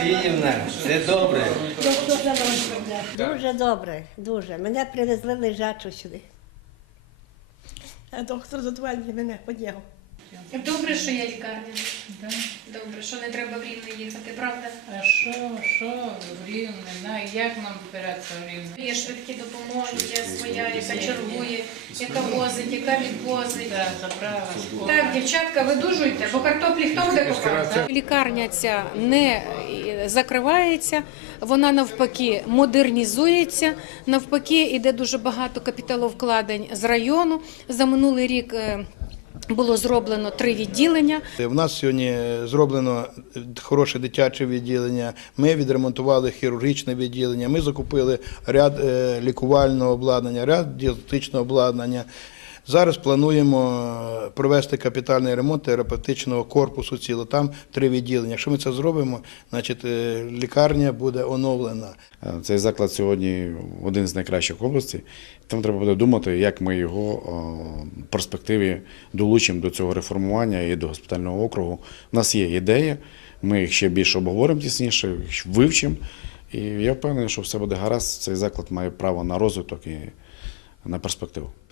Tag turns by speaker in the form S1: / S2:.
S1: Олексіївна, все добре.
S2: Дуже добре, дуже. Мене привезли лежачу сюди. А доктор задовольний мене підняв.
S3: Добре, що є лікарня. Добре, що не треба в Рівне їхати, правда?
S4: А що в Рівне? Як нам добиратися в Рівне?
S3: Є швидкі допомоги, є своя, яка чергує, яка возить, яка відвозить.
S4: Так, заправа, школа.
S3: Так, дівчатка, видужуйте, бо картоплі хто буде купати?
S5: Лікарня ця не закривається, вона навпаки модернізується, навпаки йде дуже багато капіталовкладень з району. За минулий рік було зроблено 3 відділення.
S6: У нас сьогодні зроблено хороше дитяче відділення, ми відремонтували хірургічне відділення, ми закупили ряд лікувального обладнання, ряд діагностичного обладнання. Зараз плануємо провести капітальний ремонт терапевтичного корпусу ціло, там 3 відділення. Якщо ми це зробимо, значить лікарня буде оновлена.
S7: Цей заклад сьогодні один з найкращих в області, тому треба буде думати, як ми його в перспективі долучимо до цього реформування і до госпітального округу. У нас є ідеї, ми їх ще більше обговоримо тісніше, вивчимо, і я впевнений, що все буде гаразд, цей заклад має право на розвиток і на перспективу.